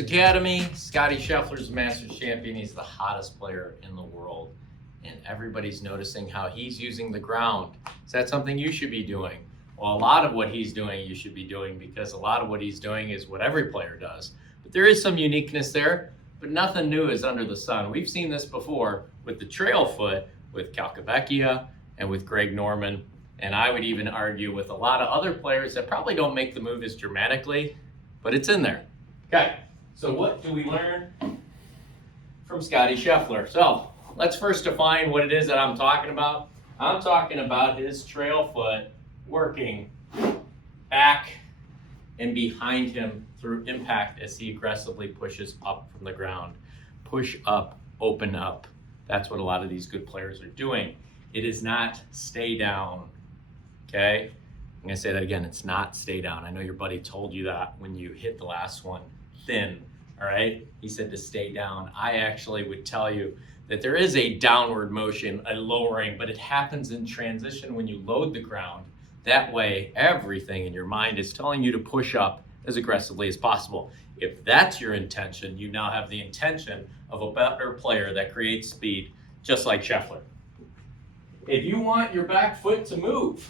Academy. Scotty Scheffler's the Masters champion. He's the hottest player in the world. And everybody's noticing how he's using the ground. Is that something you should be doing? Well, a lot of what he's doing you should be doing, because a lot of what he's doing is what every player does. But there is some uniqueness there, but nothing new is under the sun. We've seen this before with the trail foot, with Calcavecchia and with Greg Norman. And I would even argue with a lot of other players that probably don't make the move as dramatically, but it's in there. Okay, so what do we learn from Scotty Scheffler? So let's first define what it is that I'm talking about. I'm talking about his trail foot working back and behind him through impact as he aggressively pushes up from the ground. Push up, open up. That's what a lot of these good players are doing. It is not stay down, okay? I'm gonna say that again, it's not stay down. I know your buddy told you that when you hit the last one thin, all right? He said to stay down. I actually would tell you that there is a downward motion, a lowering, but it happens in transition when you load the ground. That way, everything in your mind is telling you to push up as aggressively as possible. If that's your intention, you now have the intention of a better player that creates speed, just like Scheffler. If you want your back foot to move,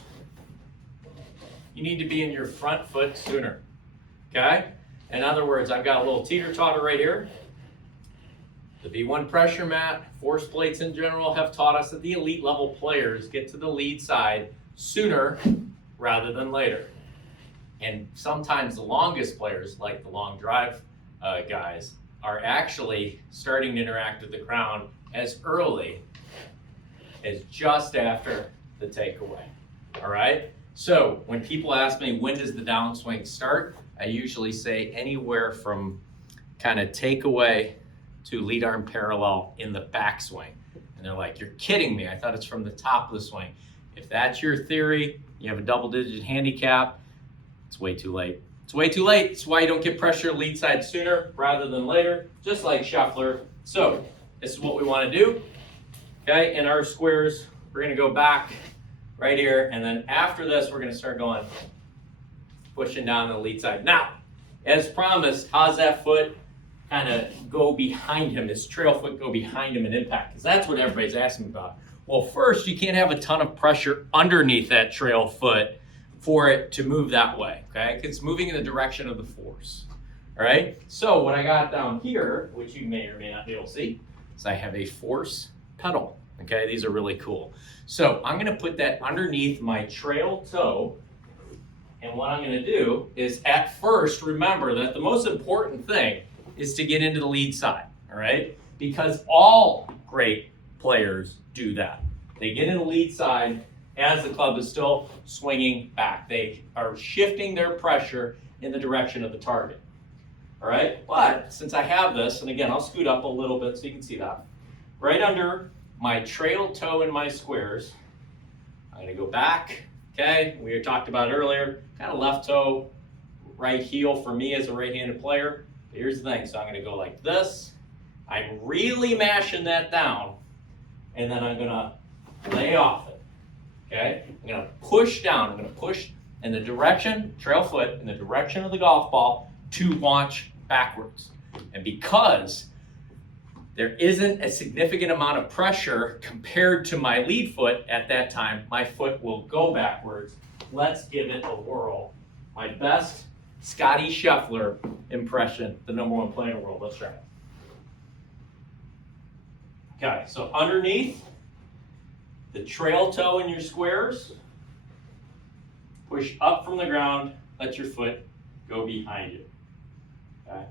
you need to be in your front foot sooner, okay? In other words, I've got a little teeter-totter right here. The V1 pressure mat, force plates in general have taught us that the elite level players get to the lead side sooner rather than later. And sometimes the longest players, like the long drive guys, are actually starting to interact with the ground as early as just after the takeaway, all right? So when people ask me, when does the downswing start? I usually say anywhere from kind of takeaway to lead arm parallel in the backswing. And they're like, you're kidding me. I thought it's from the top of the swing. If that's your theory, you have a double-digit handicap, it's way too late. It's way too late. It's why you don't get pressure lead side sooner rather than later, just like Scheffler. So this is what we want to do. Okay, in our squares, we're going to go back right here, and then after this, we're going to start going, pushing down the lead side. Now, as promised, how's that foot kind of go behind him, his trail foot go behind him in impact? Because that's what everybody's asking about. Well, first, you can't have a ton of pressure underneath that trail foot for it to move that way, okay? It's moving in the direction of the force, all right? So what I got down here, which you may or may not be able to see, is I have a force pedal, okay? These are really cool. So I'm gonna put that underneath my trail toe, and what I'm gonna do is at first, remember that the most important thing is to get into the lead side, all right? Because all great players do that. They get in the lead side as the club is still swinging back. They are shifting their pressure in the direction of the target, all right? But since I have this, and again, I'll scoot up a little bit so you can see that, right under my trail toe in my squares, I'm gonna go back, okay? We talked about earlier, kind of left toe, right heel for me as a right-handed player. But here's the thing, so I'm gonna go like this. I'm really mashing that down, and then I'm gonna lay off it, okay? I'm gonna push down, I'm gonna push in the direction, trail foot, in the direction of the golf ball to launch backwards. And because there isn't a significant amount of pressure compared to my lead foot at that time, my foot will go backwards. Let's give it a whirl. My best Scotty Scheffler impression, the #1 player in the world. Let's try it. Okay, so underneath the trail toe in your squares, push up from the ground, let your foot go behind you. Okay.